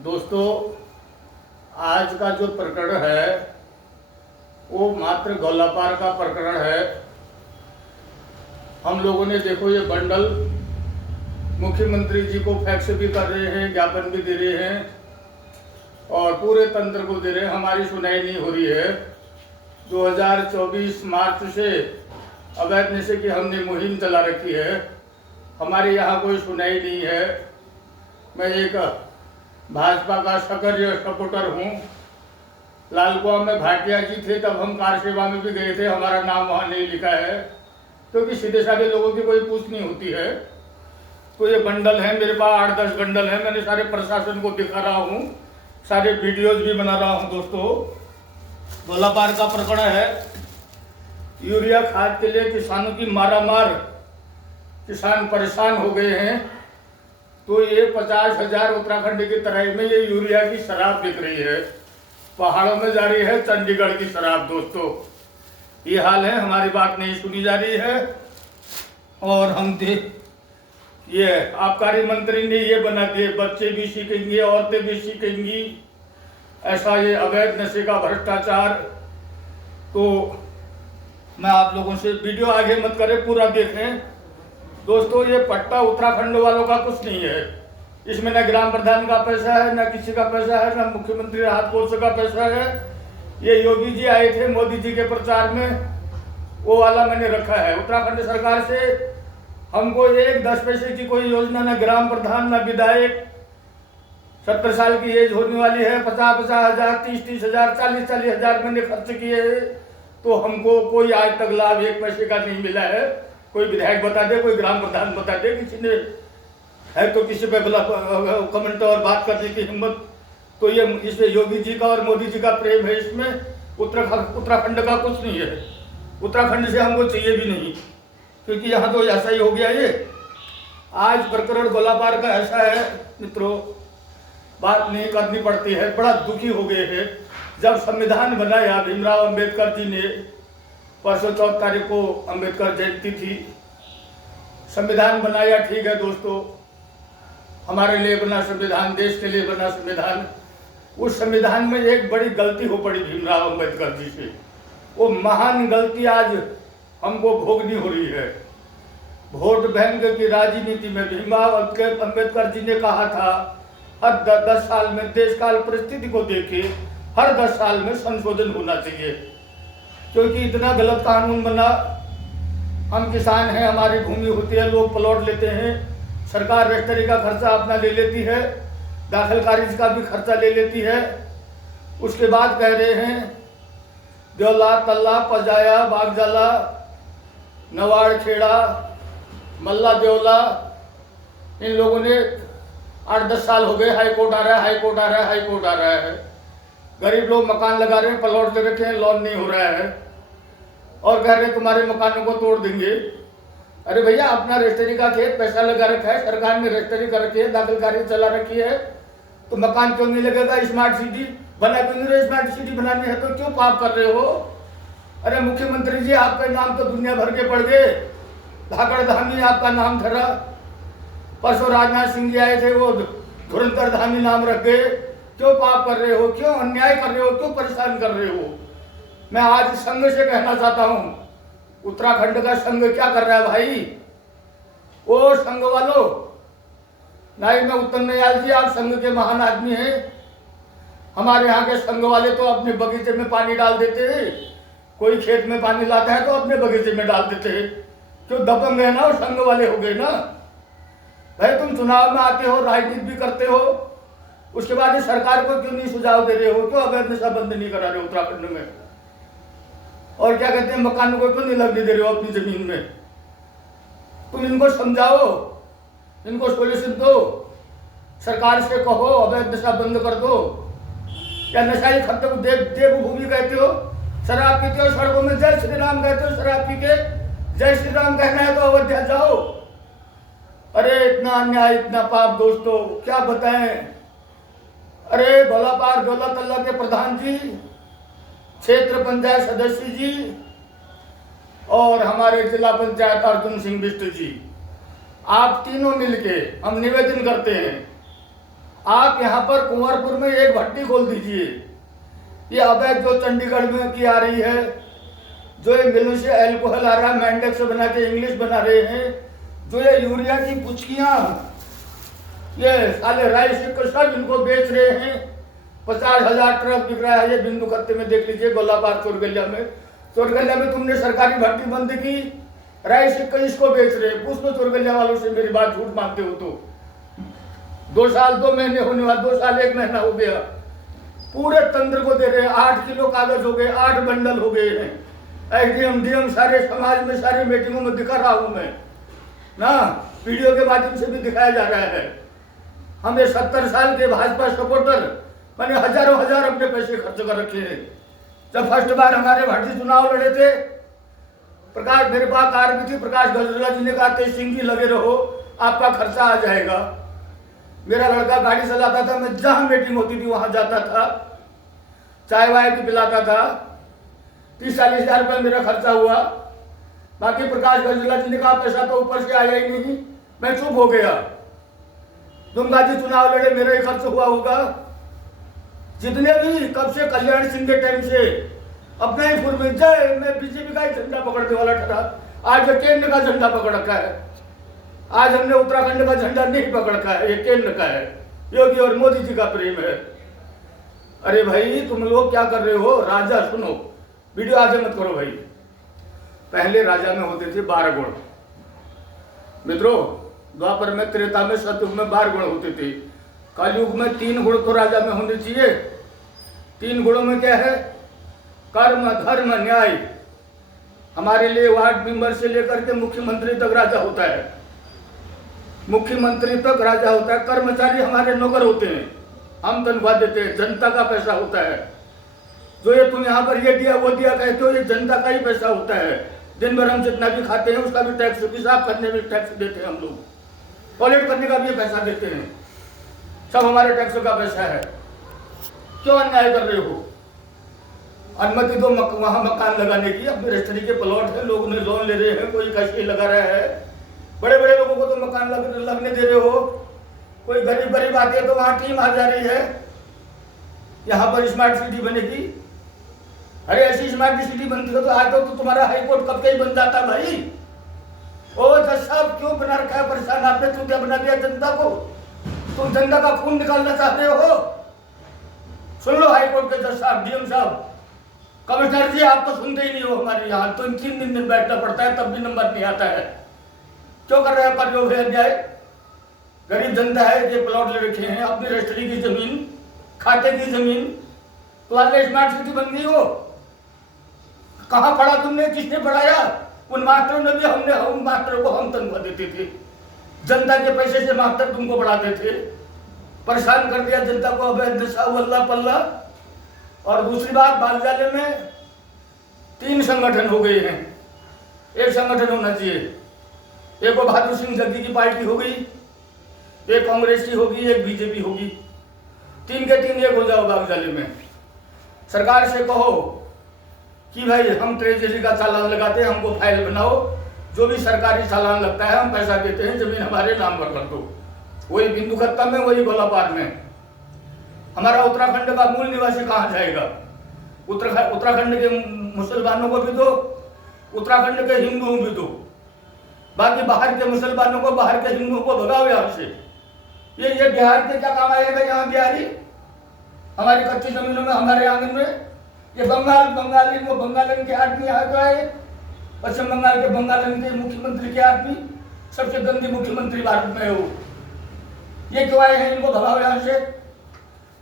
दोस्तों, आज का जो प्रकरण है वो मात्र गोलापार का प्रकरण है। हम लोगों ने देखो ये बंडल मुख्यमंत्री जी को फैक्स भी कर रहे हैं, ज्ञापन भी दे रहे हैं और पूरे तंत्र को दे रहे हैं। हमारी सुनाई नहीं हो रही है। 2024 मार्च से अवैध नशे की हमने मुहिम चला रखी है, हमारे यहाँ कोई सुनाई नहीं है। मैं एक भाजपा का सक्रिय सपोर्टर हूँ। लालकुआ में भाटिया जी थे तब हम कार सेवा में भी गए थे, हमारा नाम वहाँ नहीं लिखा है क्योंकि सीधे साधे लोगों की कोई पूछ नहीं होती है। तो ये बंडल है मेरे पास, 8-10 बंडल है। मैंने सारे प्रशासन को दिखा रहा हूँ, सारे वीडियोज भी बना रहा हूँ। दोस्तों, गोलापार का प्रकरण है। यूरिया खाद के लिए किसानों की मारामार, किसान परेशान हो गए हैं। तो ये 50,000 उत्तराखंड की तराई में ये यूरिया की शराब बिक रही है, पहाड़ों में जा रही है चंडीगढ़ की शराब। दोस्तों, ये हाल है, हमारी बात नहीं सुनी जा रही है। और हम ये आबकारी मंत्री ने ये बना दिए, बच्चे भी सीखेंगे, औरतें भी सीखेंगी, ऐसा ये अवैध नशे का भ्रष्टाचार। तो मैं आप लोगों से वीडियो आगे मत करें, पूरा देखें। दोस्तों, ये पट्टा उत्तराखंड वालों का कुछ नहीं है। इसमें न ग्राम प्रधान का पैसा है, न किसी का पैसा है, न मुख्यमंत्री राहत कोष का पैसा है। ये योगी जी आए थे मोदी जी के प्रचार में, वो वाला मैंने रखा है। उत्तराखंड सरकार से हमको 1-10 पैसे की कोई योजना, न ग्राम प्रधान, न विधायक। 70 साल की एज होने वाली है, 50-50 हजार, 30-30 हजार, 40-40 हजार मैंने खर्च किए हैं। तो हमको कोई आज तक लाभ 1 पैसे का नहीं मिला है। कोई विधायक बता दे, कोई ग्राम प्रधान बता दे, किसी ने है तो किसी पे कमेंट और बात करने की हिम्मत। तो ये इसमें योगी जी का और मोदी जी का प्रेम है, इसमें उत्तराखंड का कुछ नहीं है। उत्तराखंड से हमको चाहिए भी नहीं, क्योंकि यहाँ तो ऐसा ही हो गया। ये आज प्रकरण गोलापार का ऐसा है मित्रों, बात नहीं करनी पड़ती है। बड़ा दुखी हो गए हैं। जब संविधान बनाया भीमराव अंबेडकर जी ने, परसों 14 तारीख को अंबेडकर जयंती थी, संविधान बनाया, ठीक है दोस्तों, हमारे लिए बना संविधान, देश के लिए बना संविधान। उस संविधान में एक बड़ी गलती हो पड़ी भीमराव अंबेडकर जी से। वो महान गलती आज हमको भोगनी हो रही है। वोट बैंक की राजनीति में भीमराव अंबेडकर जी ने कहा था हर 10 साल में देश काल परिस्थिति को देखे हर 10 साल में संशोधन होना चाहिए, क्योंकि इतना गलत कानून बना। हम किसान हैं, हमारी भूमि होती है, लोग प्लॉट लेते हैं, सरकार रजिस्ट्री का खर्चा अपना ले लेती है, दाखिल खारिज का भी खर्चा ले लेती है। उसके बाद कह रहे हैं देवला, तल्ला, पजाया, बागजाला, नवाड़ खेड़ा, मल्ला देवला, इन लोगों ने 8-10 साल हो गए हाई कोर्ट आ रहा है, हाई कोर्ट आ रहा है, हाई कोर्ट आ रहा है। गरीब लोग मकान लगा रहे हैं, प्लॉट ले रखे हैं, लोन नहीं हो रहा है और कह रहे हैं तुम्हारे मकानों को तोड़ देंगे। अरे भैया, अपना रजिस्ट्री का खेत पैसा लगा रखा है, सरकार ने रजिस्ट्री कर रखी है, दाखिल खारिज चला रखी है, तो मकान क्यों नहीं लगेगा? स्मार्ट सिटी बना क्यों नहीं रहे? स्मार्ट सिटी बनानी है तो क्यों पाप कर रहे हो? अरे मुख्यमंत्री जी, आपके नाम तो दुनिया भर के पड़ गए, धाकड़ धामी आपका नाम धरा। परसों राजनाथ सिंह जी आए थे, वो धुरंधर धामी नाम रख गए। क्यों पाप कर रहे हो? क्यों अन्याय कर रहे हो? क्यों परेशान कर रहे हो? मैं आज संघ से कहना चाहता हूं, उत्तराखंड का संघ क्या कर रहा है भाई? ओ संघ वालों, नाई में उत्तर नयाल जी, आप संघ के महान आदमी हैं। हमारे यहाँ के संघ वाले तो अपने बगीचे में पानी डाल देते हैं, कोई खेत में पानी लाता है तो अपने बगीचे में डाल देते हैं। क्यों दबंग है ना, वो संघ वाले हो गए ना भाई। तुम चुनाव में आते हो, राजनीति भी करते हो, उसके बाद ये सरकार को क्यों नहीं सुझाव दे रहे हो? क्यों अवैध नशा बंद नहीं करा रहे हो उत्तराखंड में? और क्या कहते हैं, मकानों को क्यों नहीं लगने दे रहे हो अपनी जमीन में? तुम इनको समझाओ, इनको सोल्यूशन दो, सरकार से कहो अवैध नशा बंद कर दो। या नशा ही खत्म, देवभूमि कहते हो, शराब पीते हो, सड़कों में जय श्री राम कहते हो, शराब पी के जय श्री राम कहना है तो अयोध्या जाओ। अरे इतना अन्याय, इतना पाप दोस्तों, क्या बताएं। अरे गोलापार दौलत अल्लाह के प्रधान जी, क्षेत्र पंचायत सदस्य जी और हमारे जिला पंचायत अर्जुन सिंह बिष्ट जी, आप तीनों मिलके हम निवेदन करते हैं, आप यहाँ पर कुंवरपुर में एक भट्टी खोल दीजिए। ये अवैध जो चंडीगढ़ में की आ रही है, जो ये मिलों से एल्कोहल आ रहा है, मैंडेक्स बना के इंग्लिश बना रहे हैं, जो ये यूरिया की पुचकियाँ, ये साले राइस सब इनको बेच रहे हैं। 50,000 ट्रक बिक रहा है। ये बिंदु खत्ते में देख लीजिए, गोलाबाग चोरगलिया में। चोरगलिया में तुमने सरकारी भट्टी बंद की, राइस इसको बेच रहे हैं। पूछ लो चोरगलिया वालों से, मेरी बात झूठ मानते हो तो। 2 साल 2 महीने होने वाले, 2 साल 1 महीना हो गया, पूरे तंत्र को दे रहे हैं। 8 किलो कागज हो गए, 8 बंडल हो गए हैं। एसडीएम डीएम सारे समाज में, सारी मीटिंगों में दिखा रहा हूं मैं ना, वीडियो के माध्यम से भी दिखाया जा रहा है। हमें 70 साल के भाजपा सपोर्टर मैंने हजारों हजार अपने पैसे खर्च कर रखे हैं। जब फर्स्ट बार हमारे भट्टी चुनाव लड़े थे, प्रकाश मेरे पास कार भी थी, प्रकाश गजराला जी ने कहा तेज सिंह जी लगे रहो, आपका खर्चा आ जाएगा। मेरा लड़का गाड़ी चलाता था, मैं जहां मीटिंग होती थी वहां जाता था, चाय वाय भी पिलाता था। 30-40 हजार रुपये मेरा खर्चा हुआ। बाकी प्रकाश गजराला जी ने कहा पैसा तो ऊपर से आया ही नहीं, मैं चुप हो गया। दुमका जी चुनाव लड़े, मेरा ही खर्च हुआ होगा। जितने भी कब से कल्याण सिंह के टाइम से अपने ही फुर में जय, मैं बीजेपी का ही झंडा पकड़ने वाला ठहरा, आज केंद्र का झंडा पकड़ रखा है। आज हमने उत्तराखंड का झंडा नहीं पकड़ रखा है, ये केंद्र का है, योगी और मोदी जी का प्रेम है। अरे भाई तुम लोग क्या कर रहे हो? राजा सुनो, वीडियो आगे मत करो भाई। पहले राजा में होते थे 12 गुण मित्रों, द्वापर में, त्रेता में, सतयुग में 12 गुण होते थे। कलयुग में 3 गुण तो राजा में होने चाहिए। 3 गुणों में क्या है? कर्म, धर्म, न्याय। हमारे लिए वार्ड मेंबर से लेकर के मुख्यमंत्री तक राजा होता है। मुख्यमंत्री तक राजा होता है। कर्मचारी हमारे नौकर होते हैं, हम तनख्वाह देते हैं, जनता का पैसा होता है। जो ये तुम यहाँ पर ये दिया वो दिया कहते हो, ये जनता का ही पैसा होता है। दिन भर हम जितना भी खाते हैं उसका भी टैक्स, हिसाब करने में टैक्स देते हैं हम लोग, टॉयलेट करने का भी पैसा देते हैं, सब हमारे टैक्स का पैसा है। क्यों अन्याय कर रहे हो? अनुमति दो वहां मकान लगाने की, अपने रजिस्ट्री के प्लॉट है, लोग ने लोन ले रहे हैं, कोई कैसे लगा रहा है। बड़े बड़े लोगों को तो मकान लगने दे रहे हो, कोई गरीब आती है तो वहां टीम आ जा रही है, यहाँ पर स्मार्ट सिटी बनेगी। अरे ऐसी स्मार्ट सिटी बनती हो तो आज तो तुम्हारा हाईकोर्ट कब के ही बन जाता भाई। ओ जज साहब क्यों बना रखा है परेशान आपने? तू क्या बना दिया जनता को? तुम जनता का खून निकालना चाहते हो? सुन लो हाईकोर्ट के जज साहब, डीएम साहब, कमिश्नर जी, आप तो सुनते ही नहीं हो हमारे यहाँ। तो 3 दिन बैठना पड़ता है, तब भी नंबर नहीं आता है। क्यों कर रहे हैं पर लोग अन्याय? गरीब जनता है, ये प्लॉट ले रखे हैं, अपनी रजिस्ट्री की जमीन, खाते की जमीन, तुम्हारे स्मार्ट सिटी बन गई हो। कहाँ पढ़ा तुमने? किसने पढ़ाया? उन मास्टरों ने भी, हमने उन मास्टरों को हम तनख्वाह देते थे, जनता के पैसे से मास्टर तुमको पढ़ाते थे। परेशान कर दिया जनता को, अवैध नशा अल्लाह पल्ला। और दूसरी बात, बागजाले में 3 संगठन हो गए हैं। एक संगठन होना चाहिए, एक वो बहादुर सिंह जग्गी की पार्टी हो गई, एक कांग्रेस की होगी, एक बीजेपी होगी। 3 के 3 एक हो जाओ बागजाले में। सरकार से कहो कि भाई हम ट्रेजरी का चालान लगाते हैं, हमको फाइल बनाओ, जो भी सरकारी चालान लगता है हम पैसा देते हैं, जमीन हमारे नाम पर कर दो। वही बिंदु खत्ता में, वही गोलाबाग में। हमारा उत्तराखंड का मूल निवासी कहाँ जाएगा? उत्तराखंड के मुसलमानों को भी दो, उत्तराखंड के हिंदुओं भी दो, बाकी बाहर के मुसलमानों को, बाहर के हिंदुओं को भगाओ यहाँ से। ये बिहार के क्या काम आएगा यहाँ बिहारी? हमारी कच्ची जमीनों में, हमारे आंगन में। ये बंगाली वो बंगालन के आदमी यहाँ तो आए, पश्चिम बंगाल के बंगालन के मुख्यमंत्री के आदमी, सबसे गंदी मुख्यमंत्री भारत में हो। ये क्यों आए हैं? इनको भगाओ यहाँ से।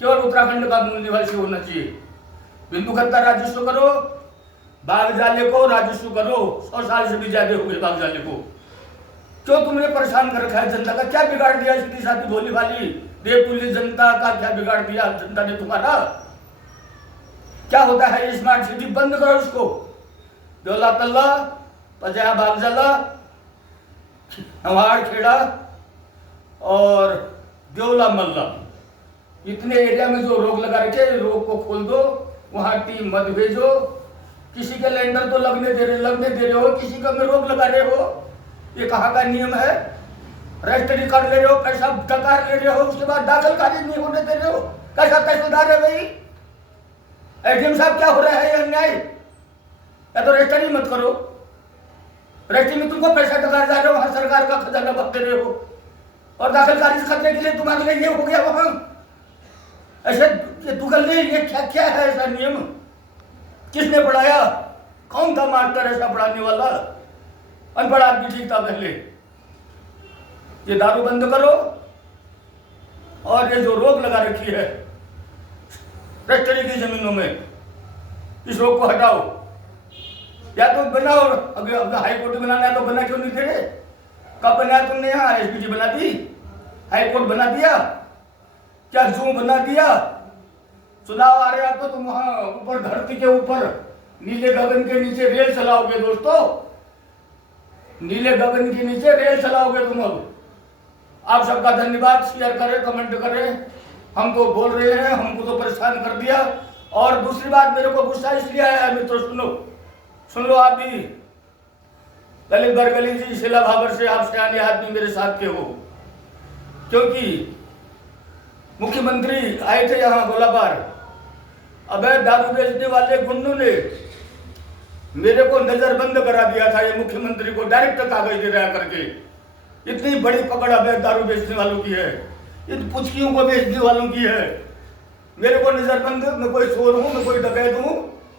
केवल उत्तराखंड का मूल निवासी होना चाहिए। बिंदु खत्ता राजस्व करो, बागजाले को राजस्व करो। 100 साल से भी ज्यादा हो गए बागजाले को। क्यों तुमने परेशान कर रखा है जनता का? क्या बिगाड़ दिया? सीधी साथी भोली भाली देवतुल्य जनता का क्या बिगाड़ दिया जनता ने तुम्हारा? क्या होता है? स्मार्ट सिटी बंद करो इसको। देवला तल्ला, पजाया बागजाला, हवाड़ खेड़ा और देवला मल्ला, इतने एरिया में जो रोक लगा रखे, रोक को खोल दो, वहां टीम मत भेजो। किसी के लैंडर तो लगने दे रहे हो, किसी का में रोक लगा रहे हो। ये कहाँ का नियम है? रजिस्ट्री कर ले रहे हो, पैसा डकार ले रहे हो, उसके बाद दाखिल खारिज नहीं होने दे रहे हो। कैसा तहसीलदार है भाई? एडीएम साहब क्या हो रहा है ये अन्याय? या तो रजिस्ट्री मत करो, रजिस्ट्री में तुमको पैसा डकार जा रहे हो, वहां सरकार का खजाना बक दे रहे हो, और दाखिल खारिज करने के लिए तुम्हारे लिए ये हो गया वहां। ऐसे दुगल नहीं, ये क्या क्या है ऐसा नियम? किसने पढ़ाया? कौन था मास्टर ऐसा पढ़ाने वाला? अनपढ़ आदमी ठीक था पहले। ये दारू बंद करो, और ये जो रोक लगा रखी है रजिस्ट्री की जमीनों में, इस रोक को हटाओ। या तो बनाओ, अगर हाई कोर्ट बनाना है तो बना क्यों नहीं दे रहे? कब बनाया तुमने? यहाँ एसपीटी बना दी, हाई कोर्ट बना दिया, क्या जू बना दिया? चुनाव आ रहे हैं तो तुम वहां ऊपर धरती के ऊपर नीले गगन के नीचे रेल चलाओगे दोस्तों, नीले गगन के नीचे रेल चलाओगे तुम। अब आप सबका धन्यवाद, शेयर करें, कमेंट करें। हम तो बोल रहे हैं, हमको तो परेशान कर दिया। और दूसरी बात, मेरे को गुस्सा इसलिए आया है मित्रों, सुन लो आप भी। ललित बरगली जी, शीला भाबर से आप सियाने आदमी मेरे साथ के हो, क्योंकि मुख्यमंत्री आए थे यहाँ गोलाबार, अबे दारू बेचने वाले गुंडों ने मेरे को नजरबंद करा दिया था। ये मुख्यमंत्री को डायरेक्ट कागज दे रहा करके, इतनी बड़ी पकड़ अवैध दारू बेचने वालों की है, इन पुचकियों को बेचने वालों की है। मेरे को नजरबंद, मैं कोई चोर हूं, मैं कोई डकैत हूं?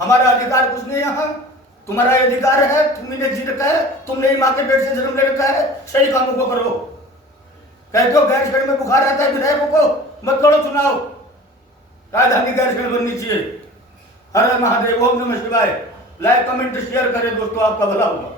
हमारा अधिकार कुछ नहीं यहाँ, तुम्हारा अधिकार है, तुमने जी रखा है, तुमने ही माँ के पेट से जन्म ले रखा है, सही कामों को करो। कहते हो गैरसैंण में बुखार आता है विधायकों को, मत करो चुनाव, राजधानी गैरसैंण बननी चाहिए। हर हर महादेव, ओम नमः शिवाय। लाइक कमेंट शेयर करें दोस्तों, आपका भला होगा।